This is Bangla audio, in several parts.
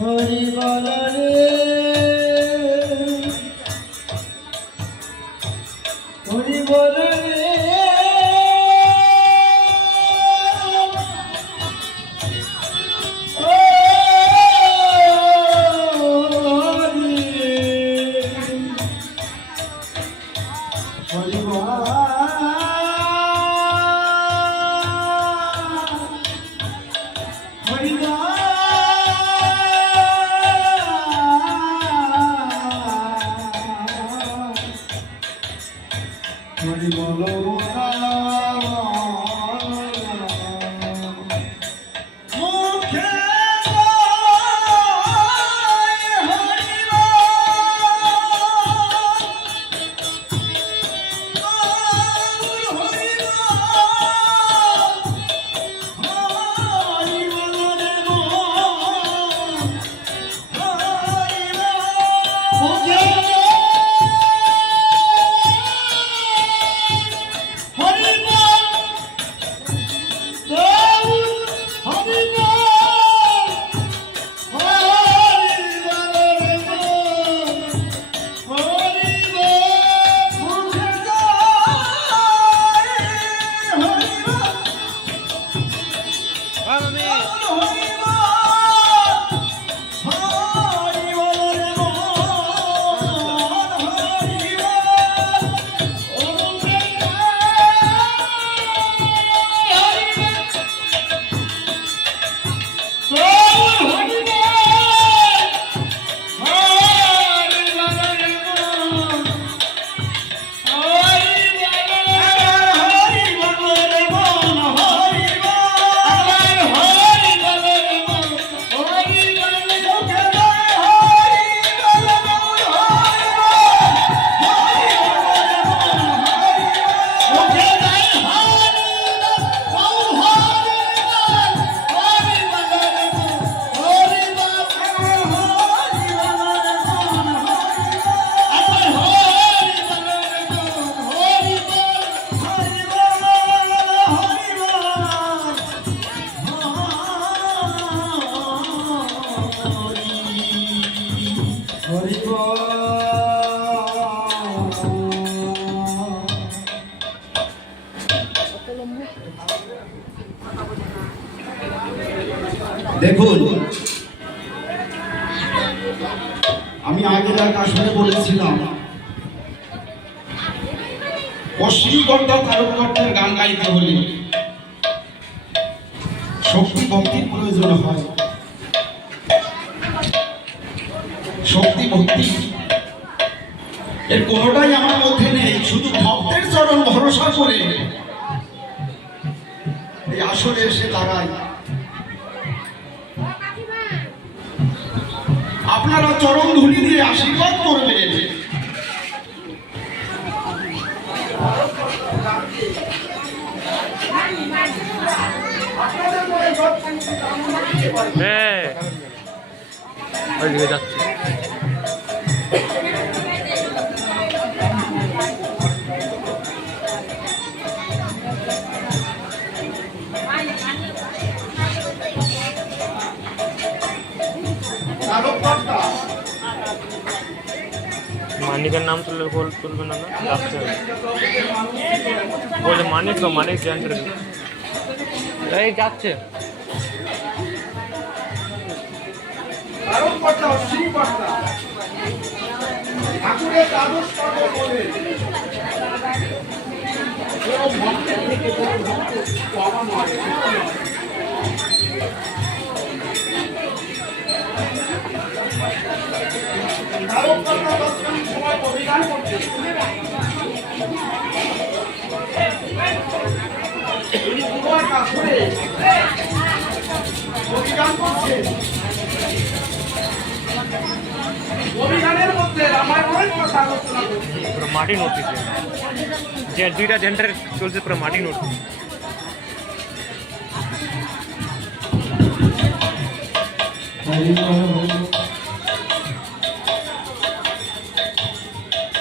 হরি বল রে হরি বল রে হরি বল দেখুন, আমি আগের এক আসরে বলেছিলাম অশ্লীকর্তা তারকর্তার গান গাইতে হলে শক্তি ভক্তির প্রয়োজন হয়। শক্তি ভক্তি এর কোনোটাই আমার মধ্যে নেই। শুধু ভক্তের চরণ ভরসা করে এই আসরে এসে দাঁড়াই। আপনারা চরণ ধুলি দিয়ে আশীর্বাদ করবেন। যাচ্ছে মানিকের নাম তুলবে না যাচ্ছে বলে মানিক তো মানিক জানতে এই যাচ্ছে অভিযান করছে অভিযানের মধ্যে রামায়ণের কথা আলোচনা করছে। পুরো মাটি নড়ছে, যে দুইটা জেন্টার চলছে পুরো মাটি নড়ছে।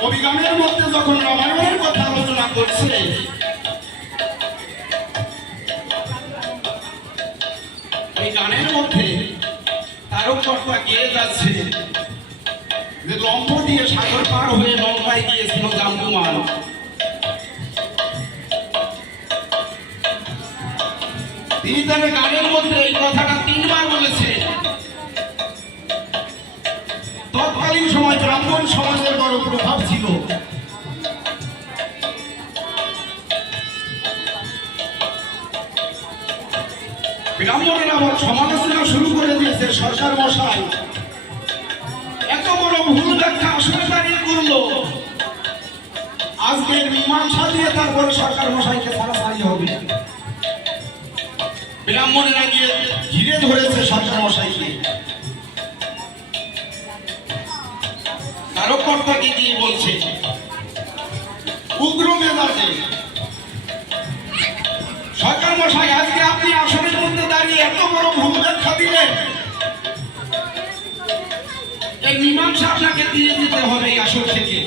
অভিযানের মধ্যে যখন রামায়ণের কথা আলোচনা করছে, এই গানের মধ্যে তারককর্তা গিয়ে যাচ্ছে যে লম্ব দিয়ে সাগর পার হয়ে লঙ্কায় গিয়েছিল জাম্বুমান। তিনি তার গানের মধ্যে এই কথাটা 3 বার বলেছে। তৎকালীন সময় ব্রাহ্মণ সমাজের বড় প্রভাব ছিল। ব্রাহ্মণেরা সমালোচনা শুরু করে দিয়েছে, সরকার মশাই এত বড় ভুল ব্যাখ্যা আসলে দাঁড়িয়ে করলো, আজকের মীমাংসা দিয়ে তারপরে সরকার মশাইকে ছাড়াছাড়ি হবে। ব্রাহ্মণেরা গিয়ে ঘিরে ধরেছে সরকার মশাইকে। তারককর্তাকে গিয়ে বলছে উগ্র মেজাজে, সরকার মশাই আজকে আপনি আসনের মধ্যে দাঁড়িয়ে এত বড় ভুল ব্যাখ্যা দিলেন, এই মীমাংসা আপনাকে দিয়ে দিতে হবে এই আসর থেকে।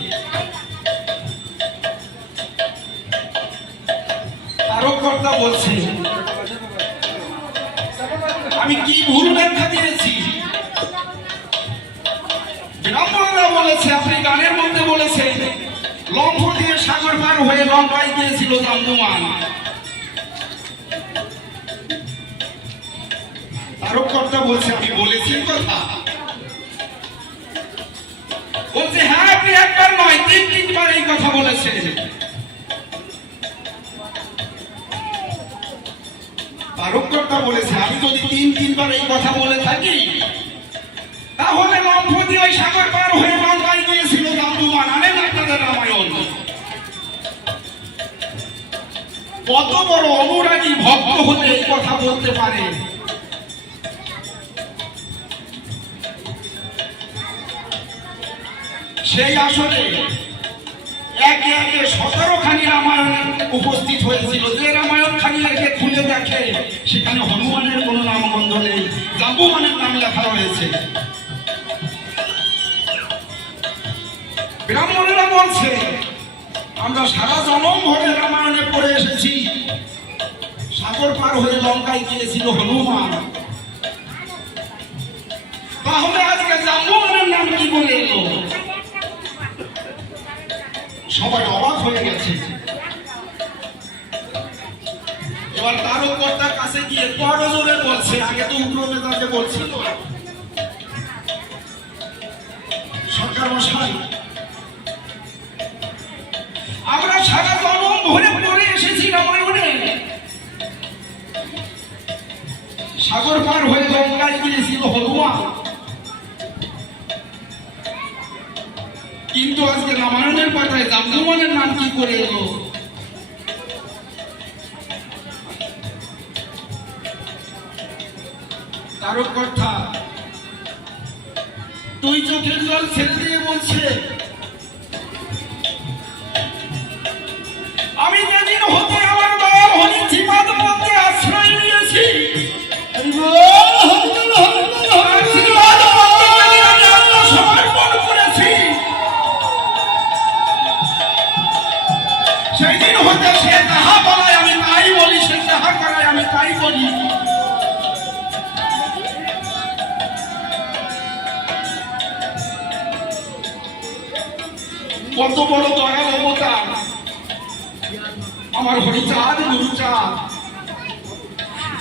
তারককর্তা বলছে আমি কি ভুল ব্যাখ্যা দিয়েছি? ব্রাহ্মণরা বলেছে আপনি গানের মধ্যে বলেছেন লম্ফ দিয়ে সাগর পার হয়ে লঙ্কায় গিয়েছিল জাম্বুমান। তারককর্তা বলছে আমি বলেছি কথা? বলছে হ্যাঁ আপনি একবার নয় 3-3 বার এই কথা বলেছেন। তারককর্তা বলেছে আমি যদি 3-3 বার এই কথা বলে থাকি তাহলে লম্ফ দিয়ে ওই সাগর পার হয়ে লঙ্কায় গিয়েছিল জাম্বুমান। আনেন আপনাদের রামায়ণ। কত বড় অনুরাগী ভক্ত হলে এই কথা বলতে পারে? সেই আসলে একে একে 17খানি রামায়ণ উপস্থিত হয়েছিল। যে রামায়ণ খানি একে খুলে দেখে সেখানে হনুমানের কোনো নামগন্ধ নেই, জাম্বুমানের নাম লেখা রয়েছে। ব্রাহ্মণেরা বলছে আমরা সারা জনম ধরে রামায়ণে পড়ে এসেছি সাগর পার হয়ে লঙ্কায় গিয়েছিল হনুমান, তাহলে আজকে জাম্বুমানের নাম কি বলে এলো? সবাই অবাক হয়ে গেছে। এবার তারককর্তার কাছে গিয়ে বড় জোরে বলছে, আগে তো উগ্র মেজাজে বলছিল, সরকার মশাই আমরা সারা জনম ধরে পড়ে এসেছি রামায়ণে সাগর পার হয়ে লঙ্কায় গিয়েছিল হনুমান, কিন্তু আজকে রামায়ণের পাতায় জাম্বুমানের নাম কি করে এলো? তারককর্তা তুই চোখের জল ছেড়ে দিয়ে বলছে আমি যেদিন হতে আমার দয়াল হরি জীবাদ মধ্যে আশ্রয় নিয়েছি সমর্পণ করেছি, সেই দিন হতে সে যাহা বলায় আমি তাই বলি, সে যাহা করায় আমি তাই বলি। কত বড় দয়াল অবতার আমার হরিচাঁদ গুরুচাঁদ,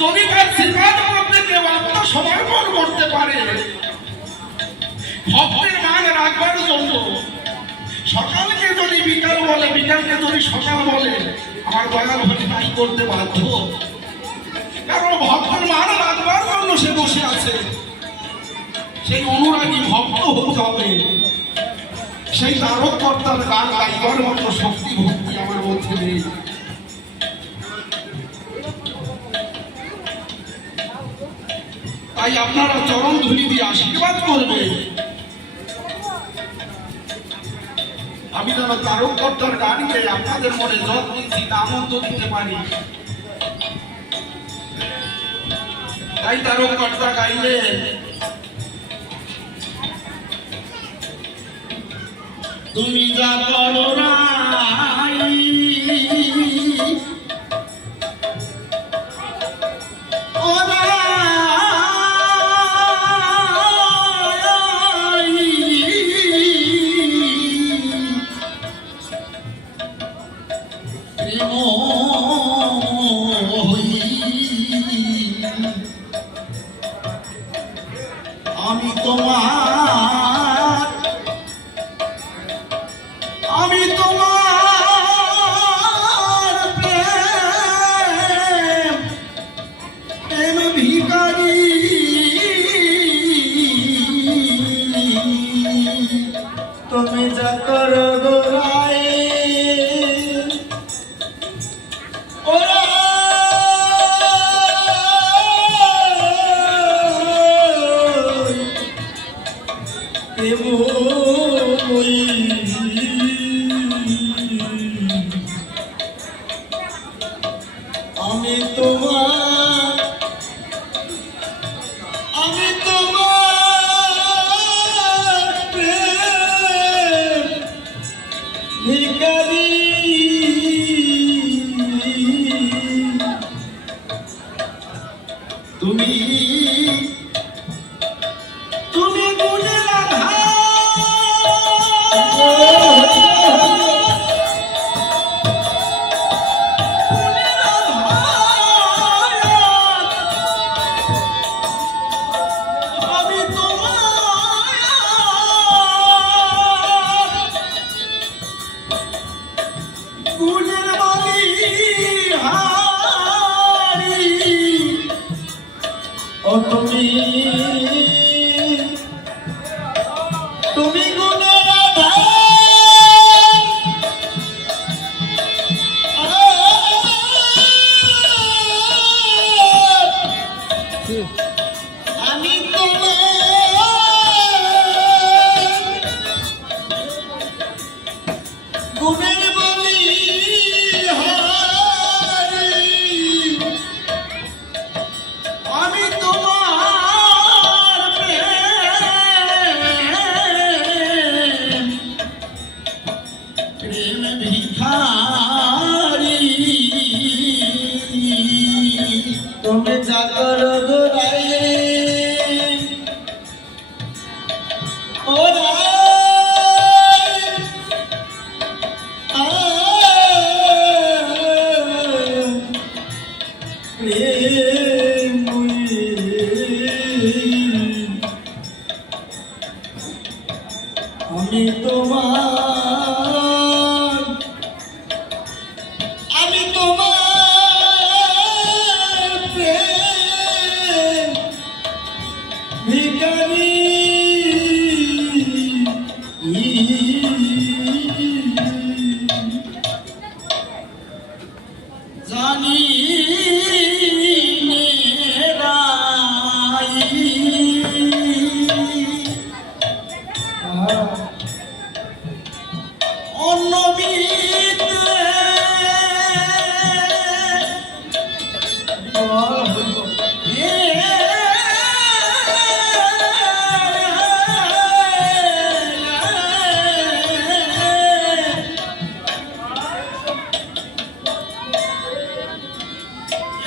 যদি তার শ্রীপাদ মধ্যে কেউ আত্মসমর্পণ করতে পারে ভক্তের মান রাখবার জন্য, সকালকে যদি বিকাল বলে বিকালকে যদি সকাল বলে, আমার দয়াল হরি তাই করতে বাধ্য, কারণ ভক্তের মান রাখবার জন্য সে বসে আছে। সেই অনুরাগী ভক্ত হতে হবে। সেই তারককর্তার গান গাইবার মতো শক্তি ভক্তি আমার মধ্যে নেই। তাই আপনারা চরণ ধুলি দিয়ে আশীর্বাদ করবেন, আমি যেন তারককর্তার গান গেয়ে আপনাদের মনে যত চিন্তা আনন্দ দিতে পারি। তাই তারককর্তা গাইলে তুমি যা করো রাই ও রাই ভিখারি তুমি যা করো গোরায় ওরা আমি তোমার প্রেম ভিখারি তুমি গুণের আমি তোমার গুণের বলিহারি ও তুমি গুণের আমি তোমার গুণের বলিহারি আমি তোমার প্রেম ভিখারি তুমি যা করো গোরায় ওরা আমি তোমার প্রেম ভিখারি জানি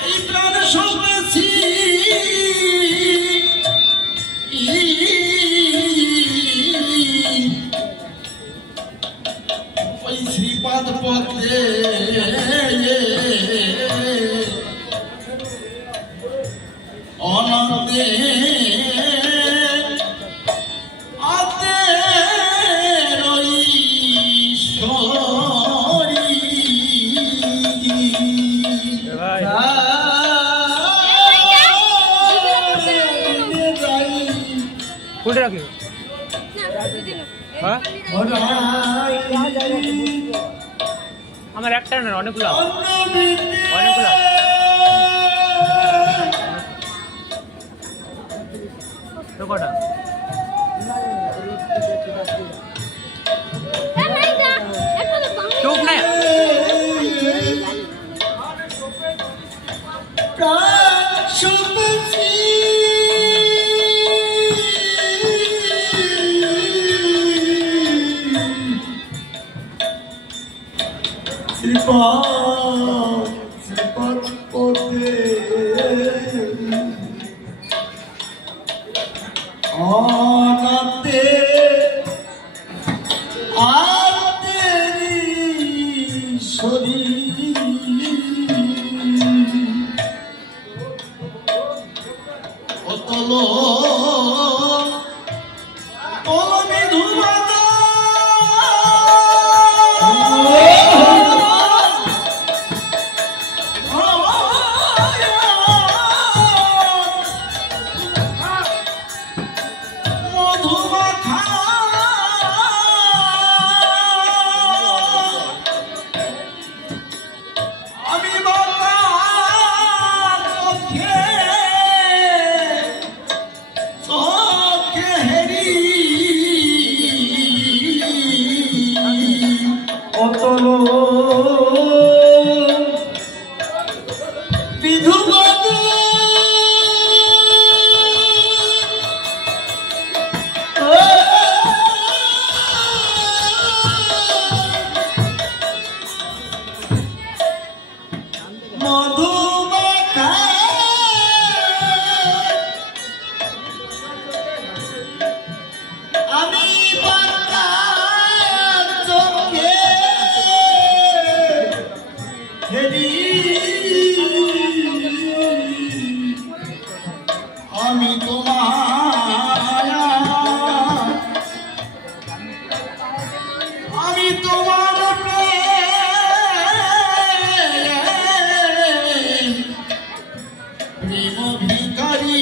এই প্রাণ সমেছি ওই শ্রীপাদ পথে অনন্তে আতে রইশ্বরী খুলে রাখি হ্যাঁ আমার একটা না অনেকগুলো অনেকগুলো তো কটা চুপ না শ্রীপদ পথে অনাতে অতল কলমে ধুমাতা আমি তোমার আমি তোমার প্রেম ভিখারি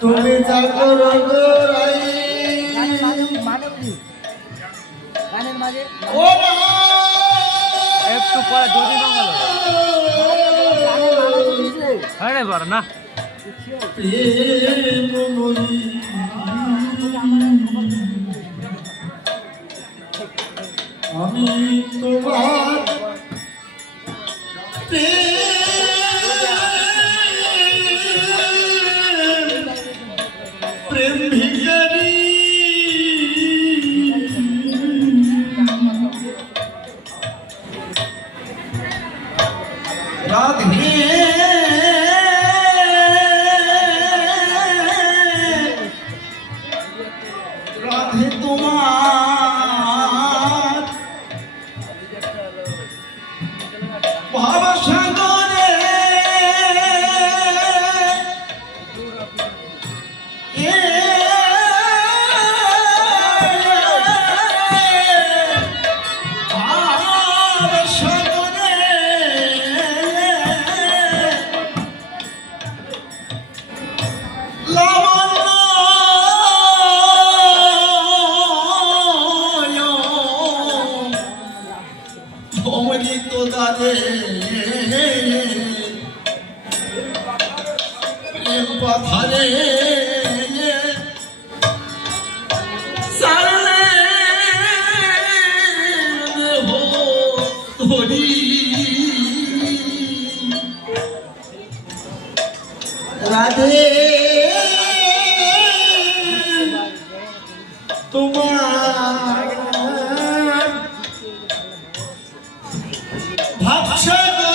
তুমি জাগর গোরাই ও একটু পরে যদি বাংলা আরে বার না প্রেমময়ী আমি তোমার প্রেম ভিখারি রাধে রাধে তোমার ভাবসাগরে অমৃত দাদে প্রেম পাথারে সারলে দেহ ধরি রাধে তোমার ভাবসাগরে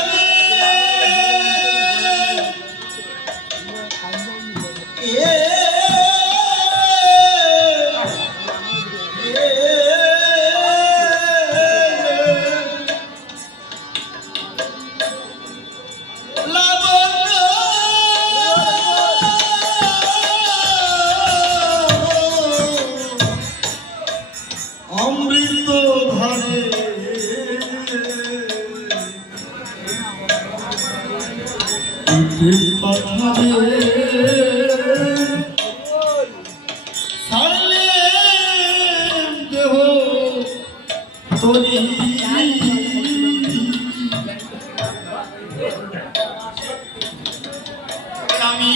অমৃত ধারে পাথারে সারলে দেহ তরি আমি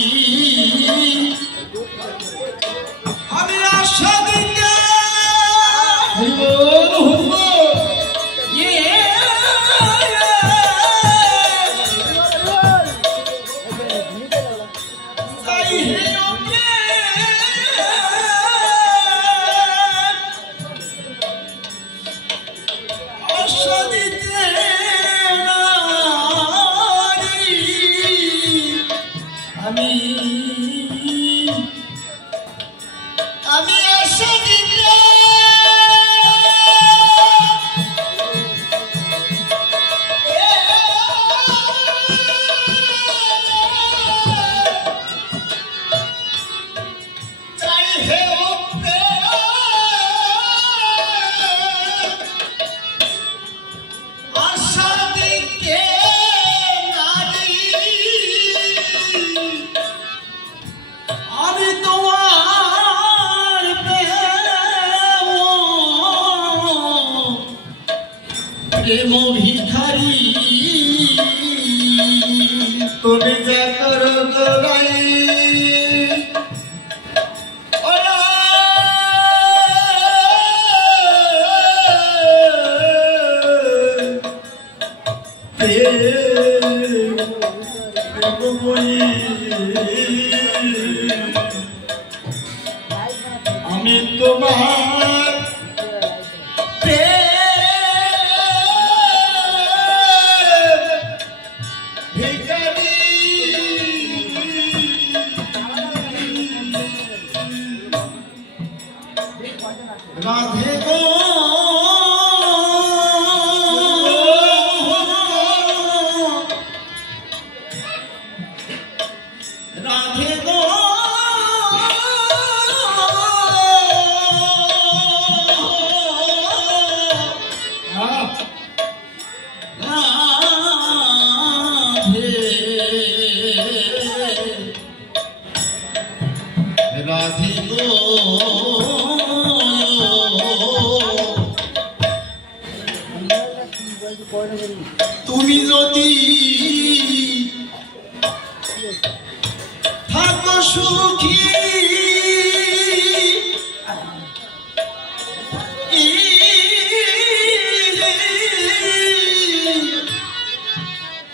আমি আশা দিতে আমি আমি আশা দিতে চাই হে ও আশা দিতে নারী আমি তোমার প্রেম ভিখারি তুমি যা করো গোরাই আমি তোমার ভিখারি রাধে গো থাকো সুখী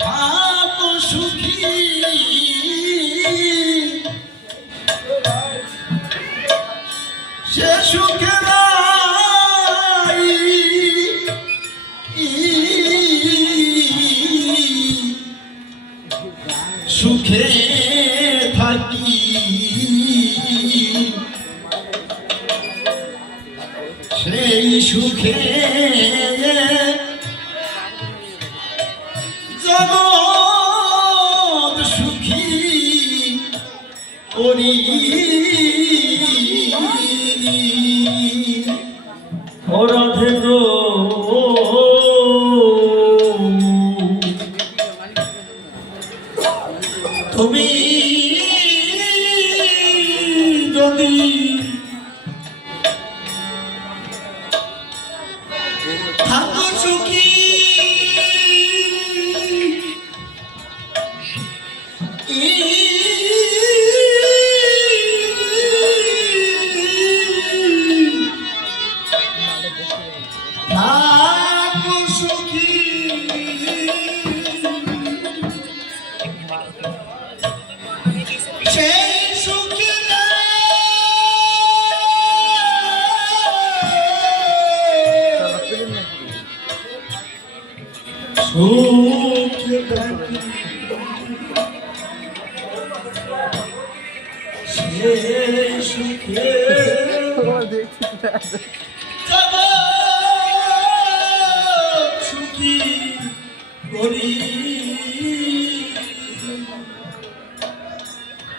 থাকো সুখী সে সুখে নাই সুখে থাকি সেই সুখে জগৎ সুখী করি রাধে গো তুমি যদি থাকো সুখী থাকো সুখী সেই সুখে সুখে থাকি সেই সুখে জগৎ সুখী করি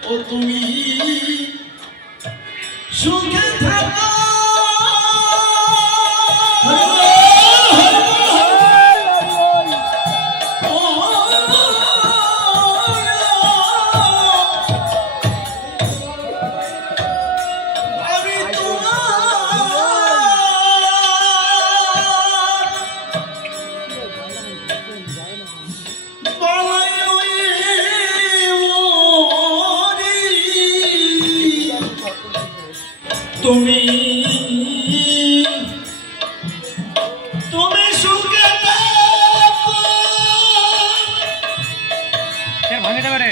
ও তুমি সুখে থাকো আমি তুমি তুমি সুখে থাকো ভাঙে যাবে রে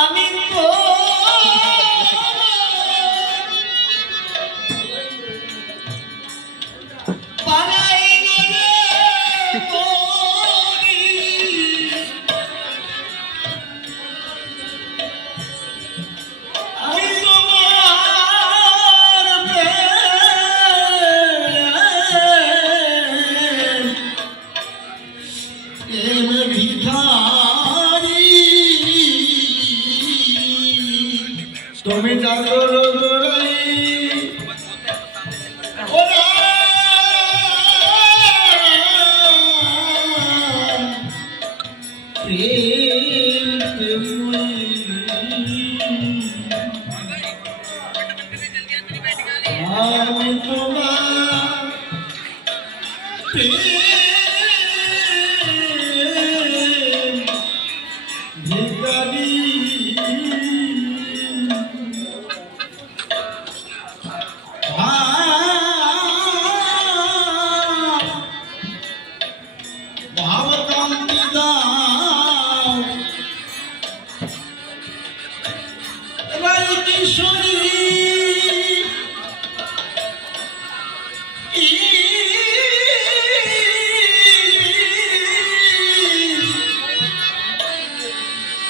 আমি তো পালাই গেলে মরি আমি তোমার প্রেম ভিখারি তুমি জাগর গোরাই ওরা প্রেম প্রেমময়ী আমি তোমার প্রেম ভিখারি ভাবকান্তি দাও রাই কিশোরী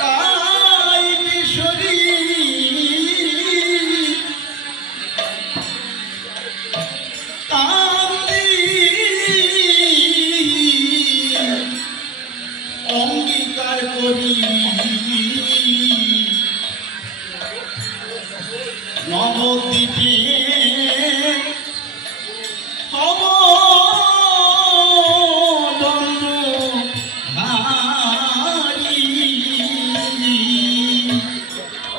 রাই কিশোরী অঙ্গীকার করি নবদ্বীপে হব দণ্ডধারী।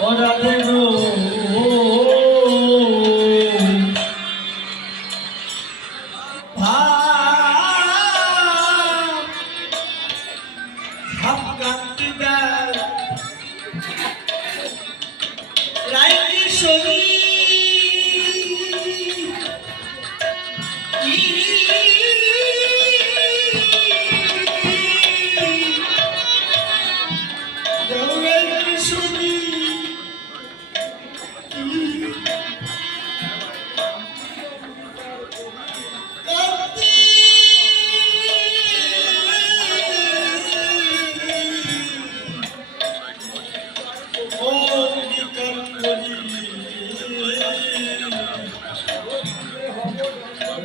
ওরা দেব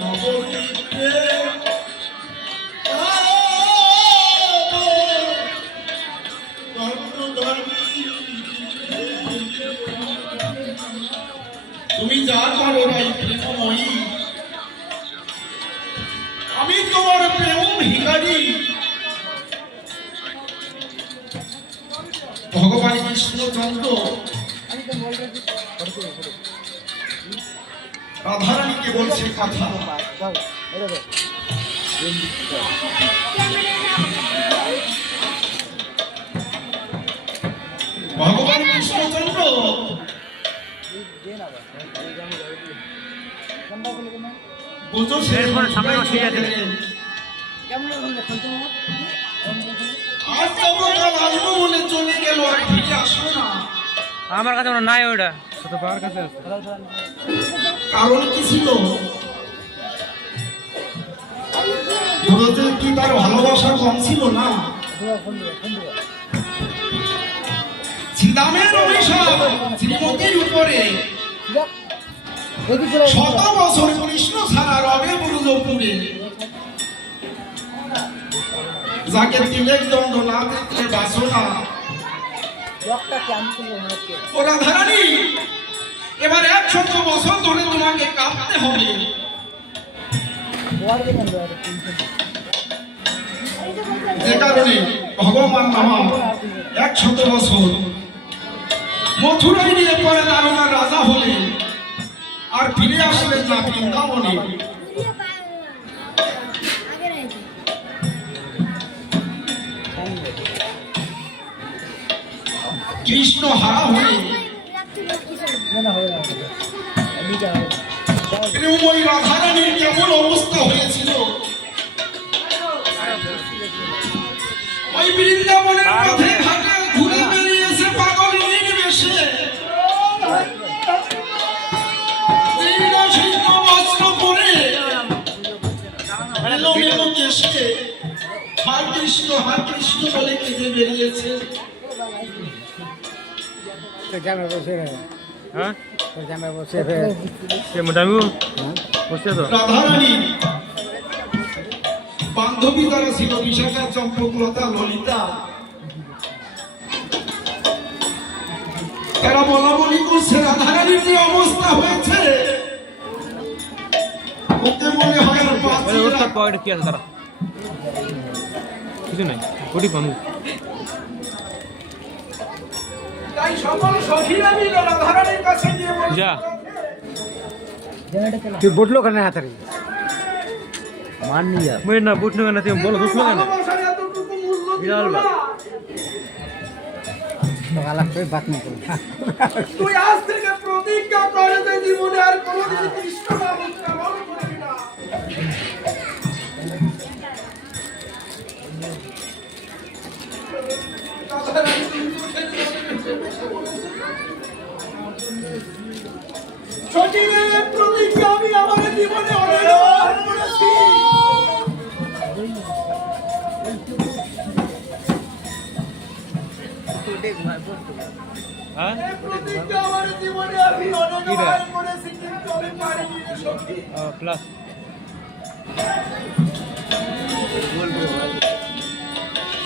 নবদ্বীপে তুমি যা করো নাই প্রেমময়ী, আমি তোমার প্রেম ভিখারি। ভগবান কৃষ্ণচন্দ্র রাধারানীকে বলছে কথা, ভগবান কৃষ্ণচন্দ্র বুঝো সে আজ যাবো কাল আসবো বলে চলে গেল, আর ফিরে আসবো না। আমার কাছে নাই ওটা, শুধু পাওয়ার কাছে আছে। কারণ কি ছিল? গুরুদেব কি তার ভালোবাসা কম ছিল না? শ্রীরামের অভিশাপ শ্রীমতীর উপরে, শত বছর কৃষ্ণ ছাড়া রবে ব্রজপুরে, যাকে তিলেক দণ্ড না দেখলে বাসনা। ও রাধারানী, এবার 100 বছর ধরে তোমাকে কাঁদতে হবে। যে কারণে ভগবান নামা 100 বছর মথুরায় নিয়ে পরে দারোগার রাজা হলেন, আর ফিরে আসলেন না বৃন্দাবনে। কৃষ্ণ হারা হয়ে প্রেমময়ী রাধারানীর কেমন অবস্থা হয়েছিল, ওই বৃন্দাবনের পথে ঘাটে ঘুরে বেরিয়েছে পাগল নির্বেশে, দীর্ঘ শীর্ণ বস্ত্র পরে এলোমেলো কেশে হরে কৃষ্ণ বলে কেঁদে বেরিয়েছে। রাধারানী বান্ধবী তারা ছিল বিশাখা, চম্পকলতা, ললিতা। তারা বলা বলি করছে রাধারানীর যে অবস্থা হয়েছে, ওকে মনে হয় আর কি আছে তারা কিছু নাই, ওটি পাবো। তাই সকল সখীরা মিলে রাধারানীর কাছে গিয়ে বলছে, যা তুই বটলো কেন হাতারি মান নিয়া মই না বুঝলো কেন, তুমি বলো বুঝলো কেন? ভালোবাসার এতটুকু মূল্য দিল বিড়াল না। আলাপ করে বাত না করো। তুই আজ থেকে প্রতিজ্ঞা করে যে জীবনে আর কোনোদিন কৃষ্ণ নাম উচ্চারণ করবি না। রাধারানী সচিবের প্রতিজ্ঞা আমি আমার জীবনে অনেকবার করেছি। হ্যাঁ এই প্রতিজ্ঞা আমার জীবনে আমি অনেকবার করেছি, কিন্তু আমি পারিনি রে সখী। প্লাস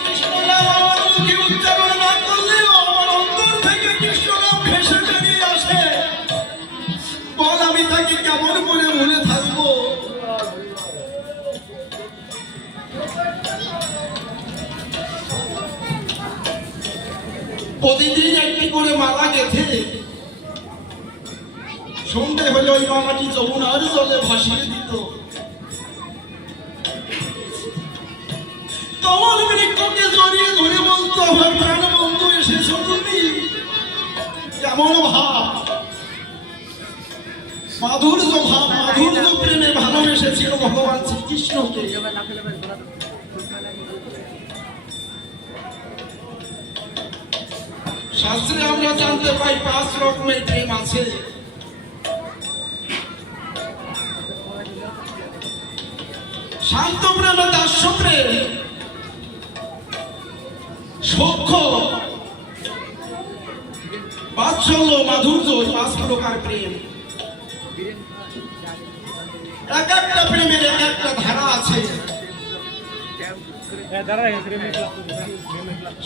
কৃষ্ণ নাম আমার মুখে উচ্চারণ না করলেও আমার অন্তর থেকে কৃষ্ণ নাম ভেসে বেরিয়ে আসে। বল আমি তাকে কেমন করে ভুলে থাকবো? প্রতিদিন একটি করে মালা গেথে সন্ধে হলে ওই মালাটি যমুনার জলে ভাসিয়ে দিত। কমল বৃক্ষকে জড়িয়ে ধরে বলতো, আমার প্রাণ বন্ধু এসেছো তুমি। কেমন ভাব, মাধুর্য ভাব, মাধুর্য প্রেমে ভালোবেসেছিল ভগবান শ্রীকৃষ্ণকে। শাস্ত্রে আমরা জানতে পাই 5 রকমের প্রেম আছে। শান্ত প্রেম, দাস্য প্রেম, সখ্য, বাৎসল্য, মাধুর্য, 5 প্রকার প্রেম। এক একটা প্রেমের এক একটা ধারা আছে।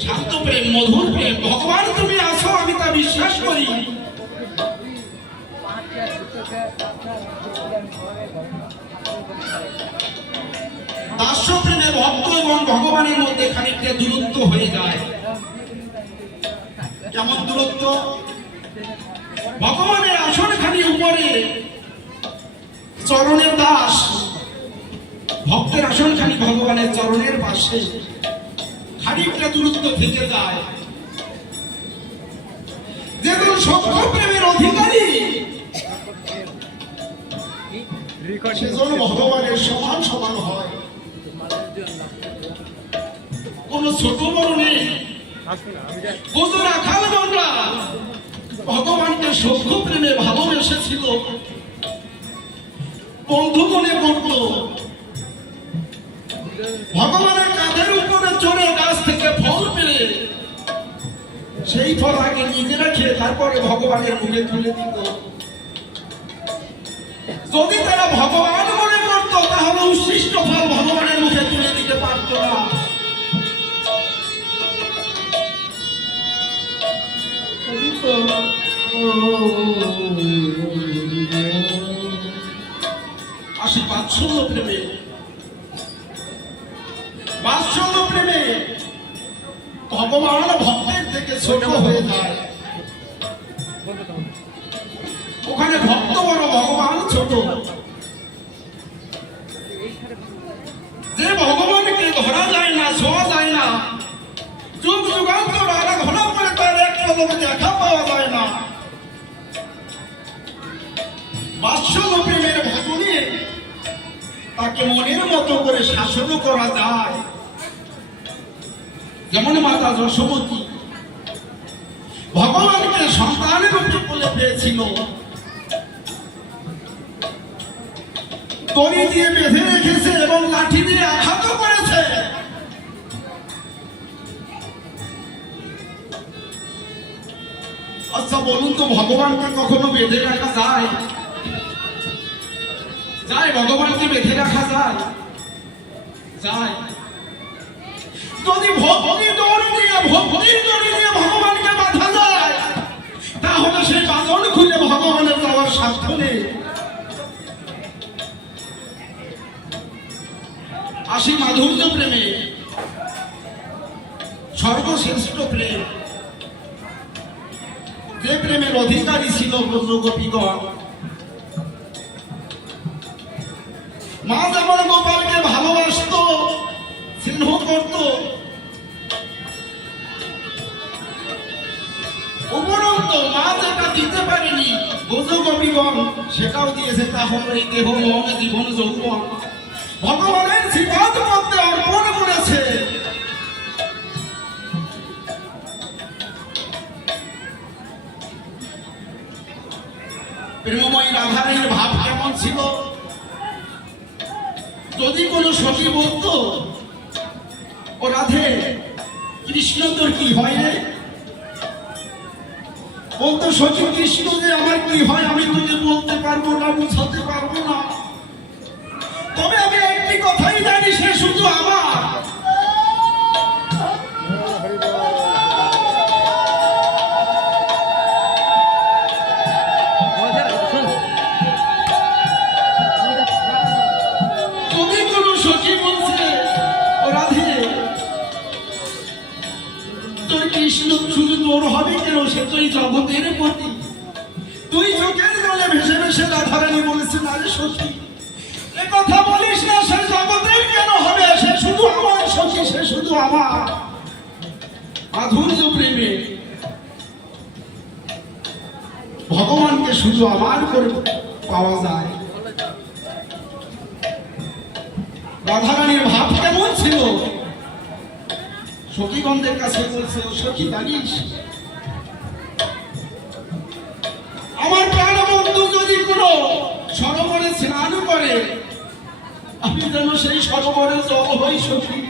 শান্ত প্রেম, মধুর প্রেম। ভগবান তুমি আছো, আমি তা বিশ্বাস করি। দাস্য প্রেমে ভক্ত এবং ভগবানের মধ্যে খানিকটা দূরত্ব হয়ে যায়। কেমন দূরত্ব? ভগবানের আসনখানি উপরে, চরণের দাস, ভক্তের আসনখানি ভগবানের চরণের পাশে, খানিকটা দূরত্ব থেকে যায়। যেগুলো সত্য প্রেমের অধিকারী, সেজন্য ভগবানের সমান সমান হয়, কোন ছোট বড় নেই। বোঝো রাখাল গণরা ভগবানকে সত্য প্রেমে ভালোবেসেছিল, বন্ধু মনে করত। ভগবানের কাঁধের উপরে চড়ে গাছ থেকে ফল পেরে সেই ফল আগে নিজেরা খেয়ে তারপরে ভগবানের মুখে তুলে দিত। যদি তারা ভগবান মনে করত তাহলে উচ্ছিষ্ট ফল ভগবানের মুখে তুলে দিতে পারত না। আসি বাৎসল্য প্রেমে। বাৎসল্য প্রেমে ভগবান ভক্তের থেকে ছোট হয়ে যায়। ওখানে ভক্ত বড়, ভগবান ছোট। যে ভগবানকে ধরা যায় না, ছোঁয়া যায় না, যুগ যুগান্তর আরাধনা করে তার এক পলকে দেখা পাওয়া যায় না। বাৎসল্য প্রেমের ভজনে তাকে মনের মতো করে শাসনও করা যায়। যেমন মাতা যশোমতী ভগবানকে সন্তানের রূপে বলে পেয়েছিল, দড়ি দিয়ে বেঁধে রেখেছে এবং লাঠি দিয়ে আঘাত করেছে। আচ্ছা বলুন তো, ভগবানকে কখনো বেঁধে রাখা যায়? যায়? ভগবানকে বেঁধে রাখা যায়? যায়। যদি ভক্তির দড়ি দিয়ে ভগবানকে বাঁধা যায়, তাহলে সেই বাঁধন খুলে ভগবানের যাওয়ার সাধ্য নেই। আসি মাধুর্য প্রেমে, সর্বশ্রেষ্ঠ প্রেম, যে প্রেমের অধিকারী ছিল ব্রজ গোপীগণ। মা যেমন গোপালকে ভালোবাসত, স্নেহ করত, উপরন্ত মা যেটা দিতে পারেনি ব্রজ গোপীগণ সেটাও দিয়েছে। তাহলে এই দেহ মন জীবন যৌবন ভগবানের সিফাত মধ্যে অর্পণ করেছে। প্রেমময়ী রাধারানীর ভাব কেমন ছিল? যদি কোনো সখী বলতো, ও রাধে, কৃষ্ণ তোর কি হয় রে? বলতো, সখী কৃষ্ণ যে আমার কি হয় আমি তোকে বলতে পারবো না, বুঝাতে পারবো না, তবে আমি একটি কথাই জানি, সে শুধু আমার। যদি কোন সখী বলছে, ও রাধে, তোর কৃষ্ণ শুধু তোর হবে কেন, সে তো এই জগতের প্রতি। তুই চোখের জলে ভেসে ভেসে রাধারানী বলেছেন, আরে সখী কথা বলিস না, সে জগতের কেন হবে, সে শুধু আমার সখী, সে শুধু আমার। মাধুর্য প্রেমে ভগবানকে শুধু আমার করে পাওয়া যায়। রাধারানীর ভাব কেমন ছিল? সখীগণদের কাছে বলছে, ও সখী জানিস, আমার প্রাণবন্ধু যদি কোনো সরোবরে স্নান করে, আমি যেন সেই সরোবরে জল হই সখী।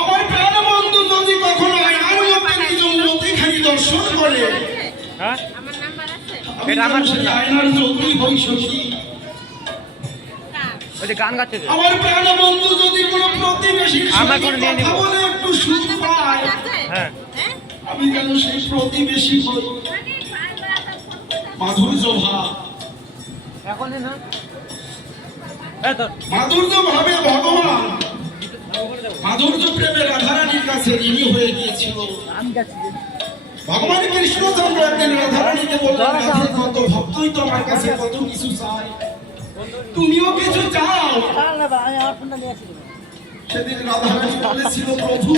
আমার প্রাণবন্ধু যদি কখনো আয়ার মধ্যে নিজ উন্নতিখানি দর্শন করে, হ্যাঁ আমার নাম্বার আছে আমি এটা আমার যেন সেই ফোন না। আয়নার জ্যোতি হই সখী। কার? ওই যে গান গাচ্ছে যে। আমার প্রাণবন্ধু যদি কোনো প্রতিবেশীর আমার সঙ্গে করে নিয়ে নিবো। কথা বলে একটু সুখ পায়, আছে? হ্যাঁ হ্যাঁ? আমি যেন সেই প্রতিবেশী হই। মাধুর্য ভাব, এখন না এই তো মাধুর্য ভাবে ভগবান মাধুর্য প্রেমে রাধারানীর কাছে ঋণী হয়ে গিয়েছিল। ভগবান কৃষ্ণচন্দ্র একদিন রাধারানীকে বললেন, রাধে কত ভক্তই তো আমার কাছে কত কিছু চায়, তুমিও কিছু চাও। সেদিন রাধারানী বলেছিল, প্রভু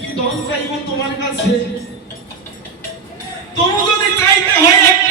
কি ধন চাইব তোমার কাছে, তবু যদি চাইতে হয়